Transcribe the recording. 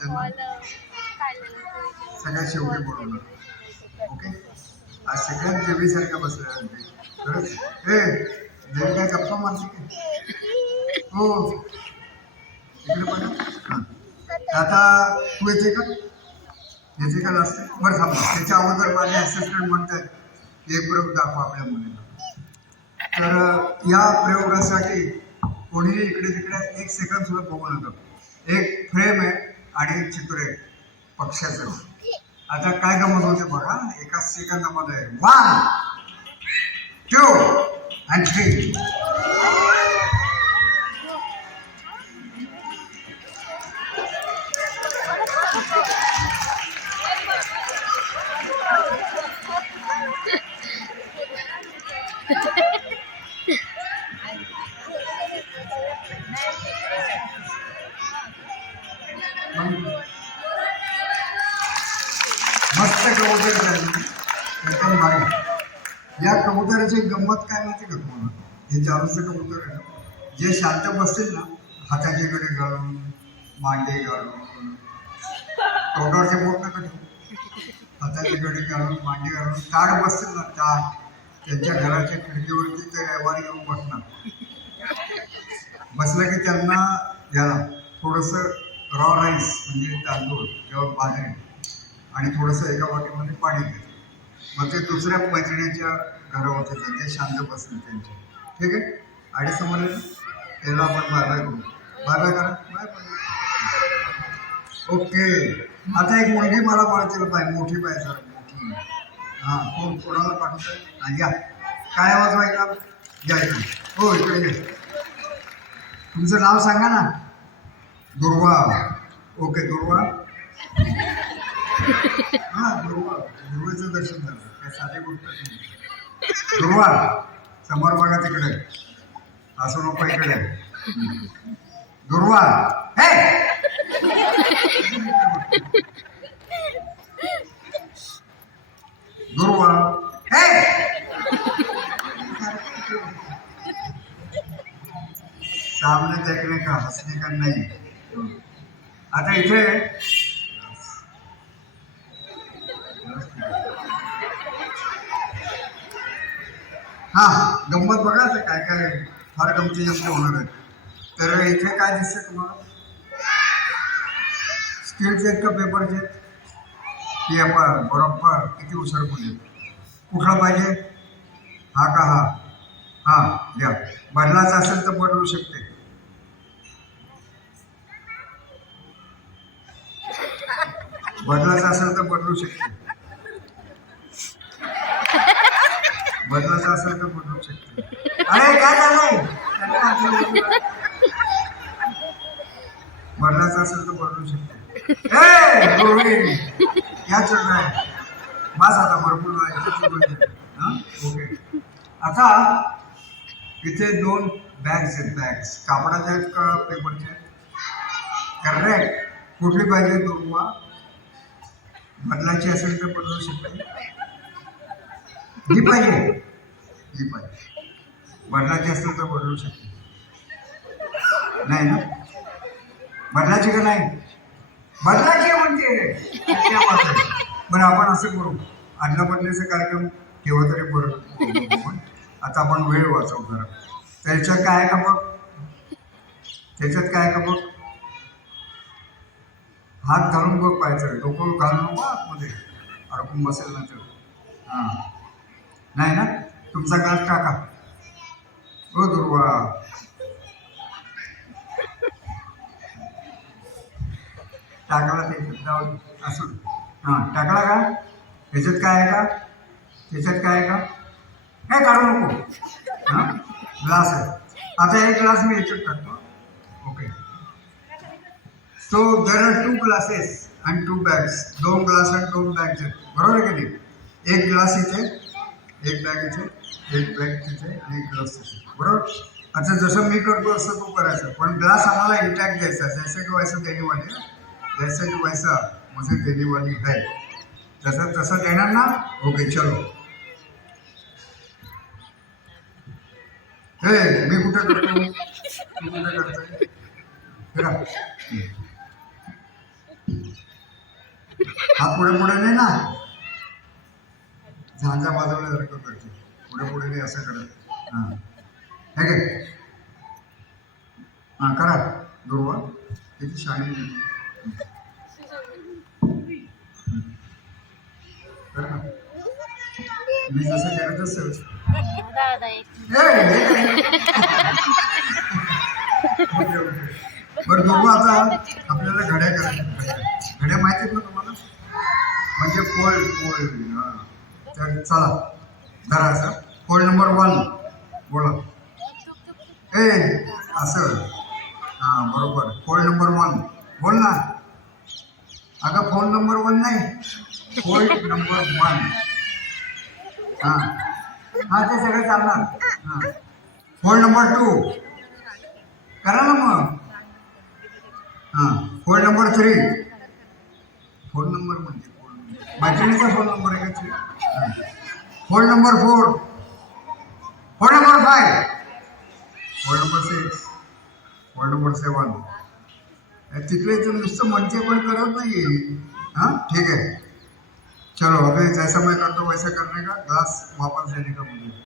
त्यांना. सगळ्यात शेवटी बोलवणार ओके? आज सगळ्यात देवीसारख्या बसल्या खरंच? ए देवी काय गप्पा मारते हो. इकडे हां. आता तू येते का? येते का असते बरं थांबा. त्याच्या अगोदर माझे असिस्टंट म्हणतात की एक प्रयोग दाखवा आपल्या मुलीला. तर या प्रयोगासाठी कोणीही इकडे तिकडे एक सेकंद सुद्धा बघू नका. एक फ्रेम आहे. आणि एक चित्र आहे पक्षाचं. आता काय गमत होते बघा एका सेकंदामध्ये वन टू अँड थ्री मस्त कबूतर झाली एकदम भारी. या कबुतराची गंमत काय माहिती का तुम्हाला? हे जालूचं कबूतर आहे ना. जे शांत बसतील ना हाताचे कडे घालून मांडे घालून तोंडावरचे बोट नका ठेवू हाताची कडे घालून मांडे घालून ताट बसतील ना ताट त्यांच्या घराच्या खिडकीवरती ते रविवारी येऊन बसणार. बसलं की त्यांना याला थोडंसं रॉ राईस म्हणजे तांदूळ किंवा बाजरी. आणि थोडंसं एका वाटीमध्ये पाणी घ्यायचं मग ते दुसऱ्या मैत्रिणीच्या घरावर जाते ते शांत बसले त्यांचे. ठीक आहे? आणि समोर त्याला आपण बाय करू. बाय करा ओके. आता एक मुलगी मला बोलायची पाहिजे मोठी पाहिजे सर मोठी. हां कोण? कोणाला पाठवतं हां या. काय आवाज व्हायला या इकडे हो इकडे ये तुमचं नाव सांगा ना. दुर्वा. ओके दुर्वा. हा दुर्वा दुर्वेचं दर्शन झालं. काय साधी गोष्ट नाही. ध्रुवा समोर बघा तिकडे. असं नको इकडे. ध्रुवा. हे! दुर्वा हे! सामने देखने का हसने का नहीं. आता इथे हा गंमत बघा काय काय फार गमती जास्त होणार आहे तर इथे काय दिसतंय तुम्हाला? स्टीलचे आहेत का पेपरचे आहेत? पेपर बरोबर किती उसर पुढे कुठला पाहिजे? हा का हा? हा द्या. बदलाचं असेल तर बदलू शकते. बदलाचं असेल तर बदलू शकते. बदलाचं असेल तर बदलू शकते. अरे काय झालंय? बदलाचं असेल तर बदलू शकते या चल आता भरपूर ओके. आता इथे दोन बॅग्स आहेत बॅग्स कापडाच्या आहेत का पेपरच्या करेक्ट कुठली पाहिजे? दुर्वा बदलायची असेल तर बदलू शकते. ही पाहिजे. ही पाहिजे. बदलाची असेल तर बदलू शकते. नाही ना? बदलाची का नाही? बदलाची म्हणते पण बरं आपण असं करू. आदला बदलीचा कार्यक्रम केव्हा तरी बरं आता आपण वेळ वाचवू जरा त्याच्यात काय आहे का बघ त्याच्यात काय का बघ हात घालून बघ पाहायचं डोकं घालून बघ आतमध्ये. अडकून बसेल ना तर हां. नाही ना? तुमचा घास टाका हो दुर्वा. टाकला ते जाऊ असं. हां टाकला का? त्याच्यात काय आहे का? त्याच्यात काय आहे का? काय काढू नको. हां? ग्लास आहे. आता एक ग्लास मी याच्यात टाकतो. Okay. So there are two glasses and two bags दोन ग्लास आणि दोन बॅग्स आहेत. बरोबर आहे का नाही? एक ग्लास इथे एक बॅग इथे एक बॅग तिथे आणि एक ग्लास तिथे. बरोबर? अच्छा जसं मी करतो असं तो करायचं. पण ग्लास आम्हाला इंटॅक्ट द्यायचा. जैसे की वैसा देणे वाली जैसे की वैसा म्हणजे देने वाली है तसं तसं देणार ना? ओके चलो. हे मी कुठे करतो? मी कुठे करतोय? हात पुढे पुढे नाही ना? झांजा वाजवल्यासारखं करते पुढे पुढे नाही असं करत. हां. हे घे. हां करा. दुर्वा. त्याची शाळेत मी जसं केलं तसंच काय? बरं दुर्वा आता आपल्याला घड्या करायच्या. घड्या माहिती आहेत ना तुम्हाला? म्हणजे पोल पोल तर चला धरा असं. पोल नंबर वन बोला. ए असं. हां बरोबर. पोल नंबर वन बोल ना. अगं फोन नंबर वन नाही. पोल नंबर वन हां. हां ते सगळं चालणार. हां. फोन नंबर टू करा ना मग. हां. Phone number three phone number म्हणजे? मैत्रिणीचा फोन नंबर आहे का? Phone number four phone number five phone number six phone number seven तिकडे तर नुसतं म्हणते पण करत नाही हां? ठीक आहे. चलो अगदी जैसा मैं करता वैसा करने का ग्लास वापस देने का मुझे